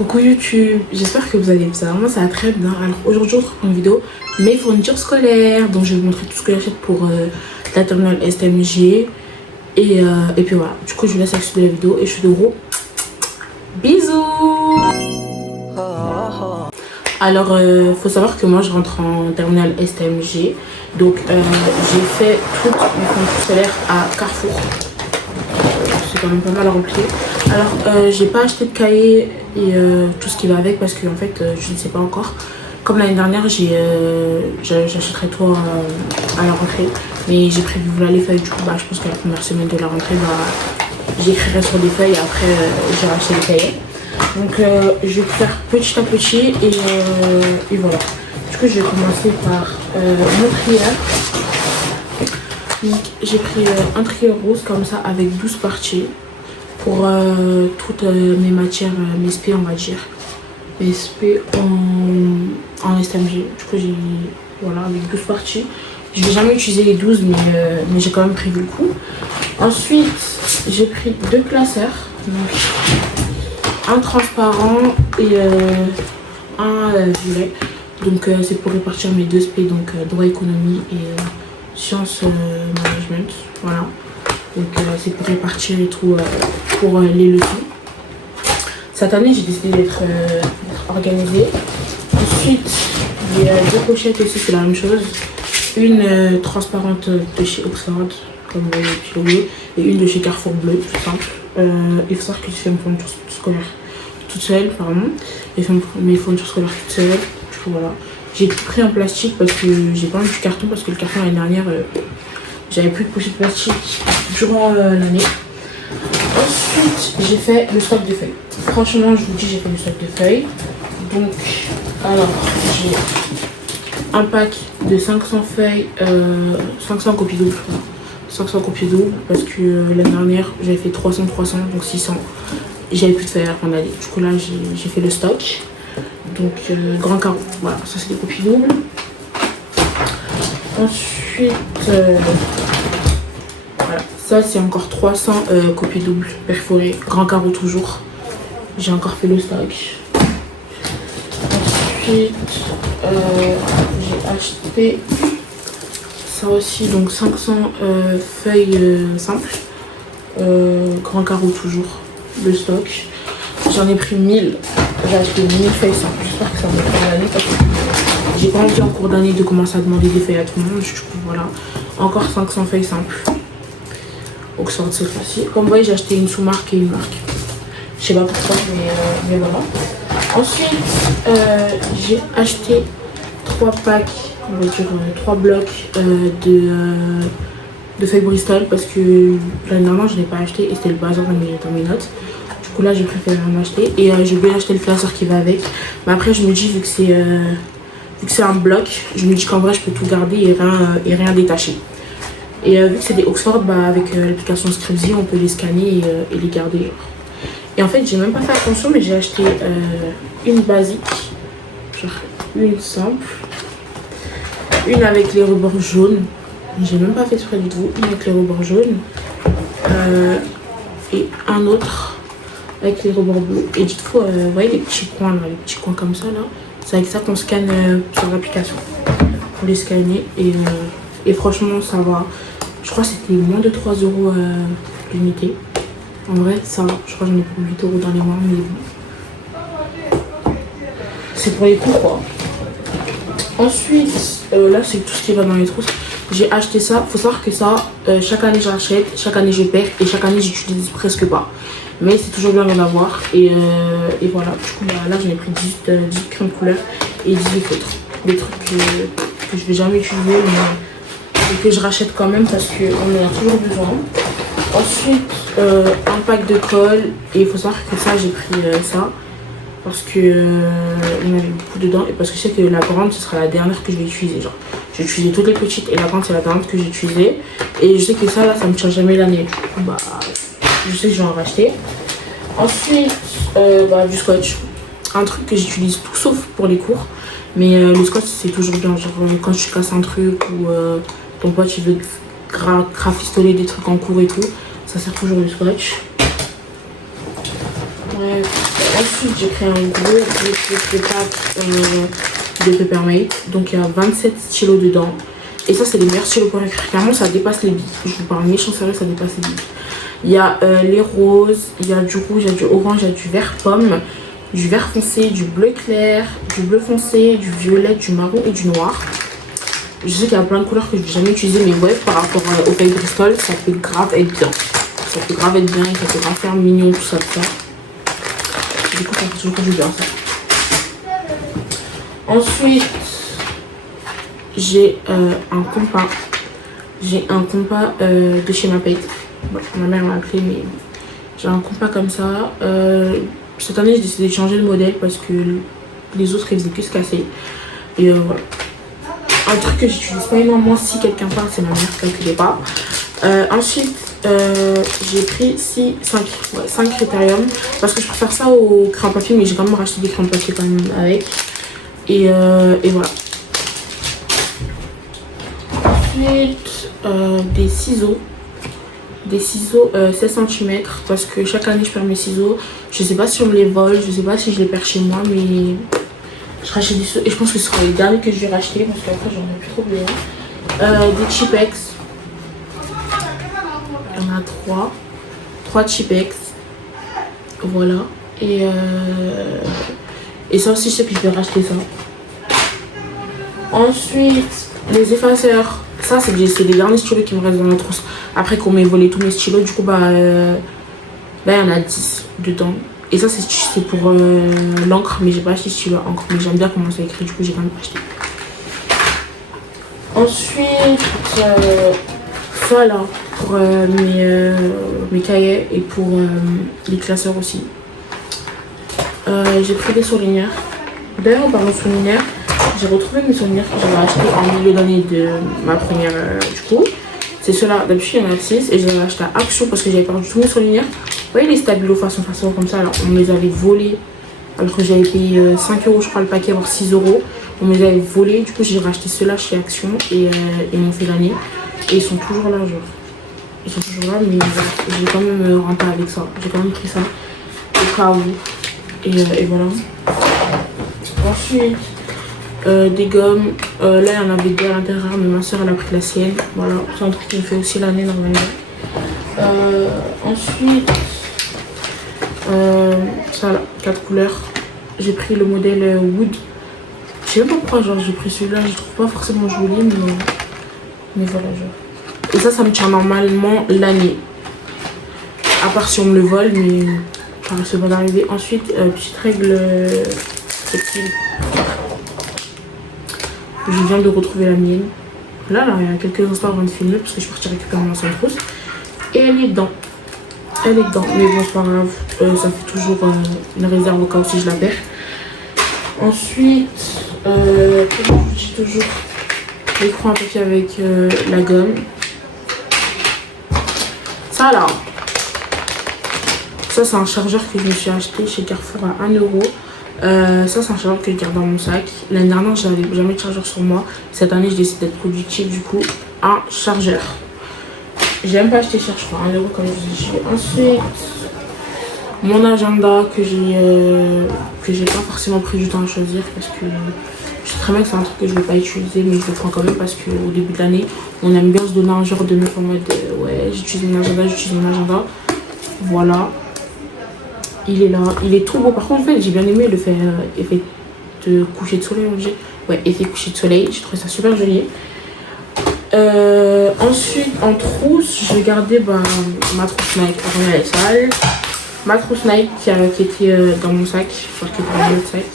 Coucou YouTube, j'espère que vous allez bien. Moi ça va très bien. Alors aujourd'hui on se retrouve une vidéo mes fournitures scolaires. Donc je vais vous montrer tout ce que j'achète pour la terminale STMG. Et puis voilà, du coup je vous laisse avec de la vidéo et je fais de gros bisous. Alors faut savoir que moi je rentre en terminale STMG. Donc j'ai fait toutes mes fournitures scolaires à Carrefour. C'est quand même pas mal rempli. Alors j'ai pas acheté de cahier et tout ce qui va avec parce que en fait je ne sais pas encore. Comme l'année dernière j'achèterai tout à la rentrée, mais j'ai prévu les feuilles. Du coup je pense qu'à la première semaine de la rentrée j'écrirai sur des feuilles et après j'ai racheté les cahiers. Donc je vais faire petit à petit et voilà. Du coup je vais commencer par mon trieur. Donc j'ai pris un trieur rose comme ça avec 12 parties pour toutes mes matières, mes SP on va dire. Mes SP en STMG. Du coup j'ai voilà avec 12 parties. Je vais jamais utiliser les 12 mais j'ai quand même prévu le coup. Ensuite j'ai pris deux classeurs. Donc, un transparent et un violet. Donc c'est pour répartir mes deux SP, donc droit économie et sciences management. Voilà. Donc c'est pour répartir et tout pour les leçons. Cette année j'ai décidé d'être organisée. Ensuite il y a deux pochettes aussi, c'est la même chose. Une transparente de chez Oxford, comme vous voyez, et une de chez Carrefour bleu, tout simple. Il faut savoir que je fais mes fournitures scolaires toute seule, pardon. Et fais mes fournitures scolaires toute seule. Du coup voilà. J'ai tout pris en plastique parce que j'ai pas envie du carton, parce que le carton l'année dernière j'avais plus de pochette plastique durant l'année. Ensuite j'ai fait le stock de feuilles. Franchement je vous dis j'ai fait le stock de feuilles. Donc alors j'ai un pack de 500 feuilles, 500 copies doubles, 500 copies doubles parce que l'année dernière j'avais fait 300, donc 600. J'avais plus de feuilles à la fin de l'année. Du coup là j'ai fait le stock. Donc grand carreau, voilà, ça c'est des copies doubles. Ensuite voilà, ça c'est encore 300 copies doubles perforées, grand carreau toujours. J'ai encore fait le stock. Ensuite j'ai acheté ça aussi, donc 500 feuilles simples, grand carreau toujours, le stock. J'en ai pris 1000. J'ai acheté 1000 feuilles simples. J'espère que ça va me faire l'année parce que j'ai pas envie en cours d'année de commencer à demander des feuilles à tout le monde. Du coup voilà. Encore 500 feuilles simples. Oxford cette fois-ci. Comme vous voyez j'ai acheté une sous-marque et une marque. Je sais pas pourquoi mais voilà. Ensuite j'ai acheté 3 packs, on va dire 3 blocs de feuilles Bristol parce que l'année dernière je n'ai pas acheté et c'était le bazar dans mes notes. Du coup là j'ai préféré en acheter et j'ai bien acheté le classeur qui va avec. Mais après je me dis vu que c'est un bloc, je me dis qu'en vrai je peux tout garder et rien détacher. Et vu que c'est des Oxford, avec l'application Scribzy on peut les scanner et les garder. Et en fait j'ai même pas fait attention mais j'ai acheté une basique, genre une simple, une avec les rebords jaunes. J'ai même pas fait exprès du tout, une avec les rebords jaunes et un autre avec les rebords bleus. Et du coup, vous voyez les petits coins là, les petits coins comme ça là, c'est avec ça qu'on scanne sur l'application. Pour les scanner et franchement ça va. Je crois que c'était moins de 3 € l'unité. En vrai ça va, je crois que j'en ai pour 8 € dans les mois, mais bon. C'est pour les cours quoi. Ensuite, là c'est tout ce qui va dans les trousses. J'ai acheté ça, faut savoir que ça, chaque année j'achète, chaque année je perds et chaque année j'utilise presque pas. Mais c'est toujours bien d'en avoir et voilà. Du coup là j'en ai pris 18 crèmes couleur et 18 feutres. Des trucs que je vais jamais utiliser mais que je rachète quand même parce qu'on en a toujours besoin. Ensuite un pack de colle et il faut savoir que ça j'ai pris ça parce que il y en avait beaucoup dedans et parce que je sais que la grande ce sera la dernière que je vais utiliser. Genre j'ai utilisé toutes les petites et la grande c'est la dernière que j'ai utilisée et je sais que ça là ça me tient jamais l'année. Du coup je sais que je vais en racheter. Ensuite du scotch, un truc que j'utilise tout sauf pour les cours, mais le scotch c'est toujours bien, genre quand tu casses un truc ou ton pote il veut grafistoler des trucs en cours et tout, ça sert toujours le scotch. Ensuite, j'ai pris un gros pack de Papermate. Donc, il y a 27 stylos dedans. Et ça, c'est les meilleurs stylos pour écrire. Clairement, ça dépasse les billes. Je vous parle méchant sérieux, ça dépasse les billes. Il y a les roses, il y a du rouge, il y a du orange, il y a du vert pomme, du vert foncé, du bleu clair, du bleu foncé, du violet, du marron et du noir. Je sais qu'il y a plein de couleurs que je n'ai jamais utilisées, mais ouais, par rapport au feuille Bristol, ça peut grave être bien. Ça peut grave être bien, ça peut grave faire mignon, tout ça, tout ça. Du coup, ça fait toujours du bien, ça. Ensuite, j'ai un compas. J'ai un compas de chez Mapei. Bon, ma mère m'a appelé, mais j'ai un compas comme ça. Cette année, j'ai décidé de changer de modèle parce que les autres, ils faisaient que se casser. Et voilà. Un truc que j'utilise pas énormément, si quelqu'un parle, c'est ma mère, calculez pas. Ensuite, j'ai pris 5 critériums parce que je préfère ça au crayon papier, mais j'ai quand même racheté des crayons de papier quand même avec. Et voilà. Ensuite, des ciseaux 16 cm parce que chaque année je perds mes ciseaux. Je sais pas si on me les vole, je sais pas si je les perds chez moi, mais je rachète des ciseaux et je pense que ce sera les derniers que je vais racheter parce qu'après j'en ai plus trop besoin. Des Chipex, il y en a 3 Chipex, voilà. Et ça aussi je sais que je vais racheter ça. Ensuite, les effaceurs. Ça, c'est les derniers stylos qui me restent dans la trousse. Après qu'on m'ait volé tous mes stylos, du coup, bah, là, il y en a 10 dedans. Et ça, c'est pour l'encre, mais j'ai pas acheté stylo à encre. Mais j'aime bien comment ça écrit, du coup, j'ai quand même acheté. Ensuite, ça là, pour mes cahiers et pour les classeurs aussi. J'ai pris des surligneurs. D'ailleurs, en parlant de surligneurs, j'ai retrouvé mes souvenirs que j'avais acheté en milieu d'année de ma première du coup. C'est ceux-là, d'habitude il y en a 6 et j'avais acheté à Action parce que j'avais perdu tous mes souvenirs. Vous voyez les stabilos façon comme ça là, on me les avait volés alors que j'avais payé 5 € je crois le paquet, voire 6 €. On me les avait volés, du coup j'ai racheté ceux-là chez Action et ils m'ont fait l'année. Et ils sont toujours là genre. Ils sont toujours là mais j'ai quand même rentré avec ça. J'ai quand même pris ça au cas où. Et voilà. Ensuite, des gommes, là il y en avait 2 à l'intérieur mais ma soeur elle a pris la sienne, voilà, c'est un truc qui me fait aussi l'année normalement. Ensuite, ça là, 4 couleurs, j'ai pris le modèle Wood, je sais même pas pourquoi genre j'ai pris celui-là, je trouve pas forcément joli mais voilà genre. Et ça me tient normalement l'année, à part si on me le vole mais ça risque pas d'arriver. Ensuite, petite règle textile. Je viens de retrouver la mienne. Là, il y a quelques instants avant de filmer parce que je suis partie récupérer mon ancienne trousse. Et elle est dedans. Mais bon, c'est pas grave. Ça fait toujours une réserve au cas où si je la perds. Ensuite, j'ai toujours l'écran à papier avec la gomme. Ça là. Ça, c'est un chargeur que je me suis acheté chez Carrefour à 1 €. Ça c'est un chargeur que je garde dans mon sac. L'année dernière j'avais jamais de chargeur sur moi. Cette année je décide d'être productive, du coup un chargeur. J'ai même pas acheté cher, je crois 1 € comme je vous ai dit. Ensuite mon agenda que j'ai pas forcément pris du temps à choisir parce que je sais très bien que c'est un truc que je vais pas utiliser, mais je le prends quand même parce qu'au début de l'année on aime bien se donner un genre de neuf en mode ouais j'utilise mon agenda, voilà. Il est là, il est trop beau. Par contre, en fait, j'ai bien aimé le fait effet de coucher de soleil, on dit. Ouais, effet coucher de soleil. J'ai trouvé ça super joli. Ensuite, en trousse, j'ai gardé ma trousse Nike. Avant, elle est sale. Ma trousse Nike qui était dans mon sac, genre qui était dans l'autre sac.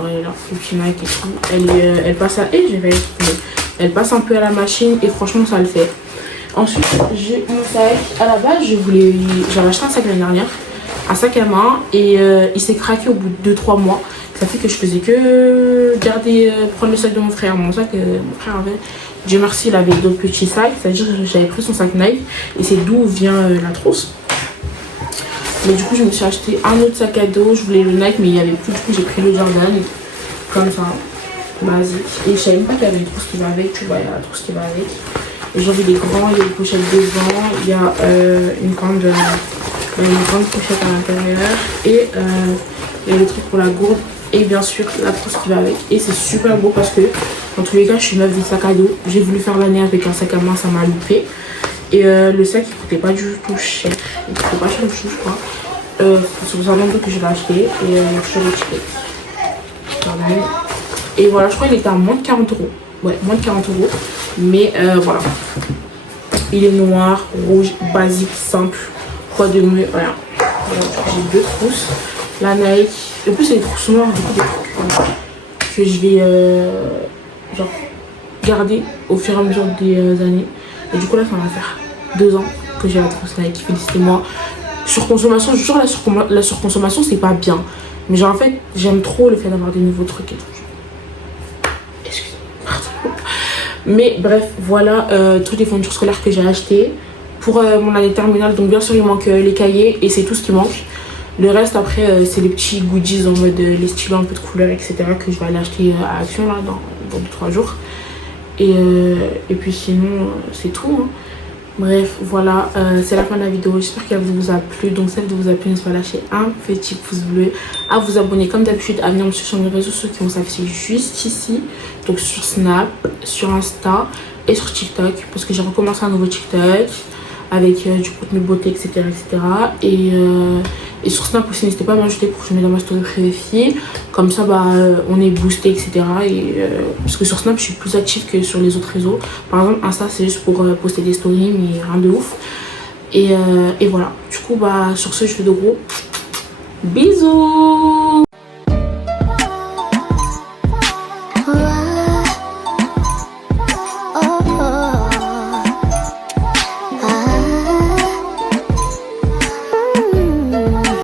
Elle est là, le petit Nike et tout. Elle passe à. J'ai failli trouver. Elle passe un peu à la machine et franchement, ça le fait. Ensuite, j'ai mon sac. À la base, j'avais acheté un sac l'année dernière. Un sac à main et il s'est craqué au bout de 2-3 mois. Ça fait que je faisais que prendre le sac de mon frère. Mon sac, mon frère avait, Dieu merci, il avait d'autres petits sacs. C'est-à-dire que j'avais pris son sac Nike et c'est d'où vient la trousse. Mais du coup, je me suis acheté un autre sac à dos. Je voulais le Nike, mais il n'y avait plus. Du coup, j'ai pris le Jordan comme ça, basique. Et je savais même pas qu'il y avait une trousse qui va avec. Tu vois, il y a la trousse qui va avec. Et j'en ai des grands, il y a des pochettes devant, il y a une grande Il y a une grande pochette à l'intérieur et il y a le truc pour la gourde et bien sûr la trousse qui va avec. Et c'est super beau parce que dans tous les cas je suis meuf des sacs à dos. J'ai voulu faire l'année avec un sac à main, ça m'a loupé. Et le sac il coûtait pas du tout cher. Il coûtait pas cher du tout je crois. C'est pour ça même que je l'ai acheté et sur l'étiquette. Et voilà, je crois qu'il était à moins de 40 euros. Ouais, moins de 40 euros. Mais voilà. Il est noir, rouge, basique, simple. Quoi de mieux, voilà. J'ai deux trousses. La Nike. En plus, c'est des trousses noires, du coup, des trucs que je vais genre garder au fur et à mesure des années. Et du coup, là, ça va faire 2 ans que j'ai la trousse Nike. Félicitez-moi. Surconsommation, je jure, la surconsommation, c'est pas bien. Mais genre, en fait, j'aime trop le fait d'avoir des nouveaux trucs et tout. Excusez-moi. Mais bref, voilà toutes les fournitures scolaires que j'ai achetées pour mon année terminale. Donc bien sûr il manque les cahiers et c'est tout ce qui manque. Le reste après c'est les petits goodies en mode les stylos un peu de couleur etc que je vais aller acheter à Action là dans 2-3 jours. Et puis sinon c'est tout hein. Bref voilà c'est la fin de la vidéo, j'espère qu'elle vous a plu. Donc si elle vous a plu, n'hésitez pas à lâcher un petit pouce bleu, à vous abonner comme d'habitude, à venir me suivre sur mes réseaux sociaux qui vont s'afficher juste ici. Donc sur Snap, sur Insta et sur TikTok parce que j'ai recommencé un nouveau TikTok avec du contenu beauté etc et sur Snap aussi n'hésitez pas à m'ajouter pour que je mette dans ma story privée comme ça bah on est boosté etc parce que sur Snap je suis plus active que sur les autres réseaux. Par exemple Insta c'est juste pour poster des stories mais rien de ouf et voilà du coup bah sur ce je fais de gros bisous.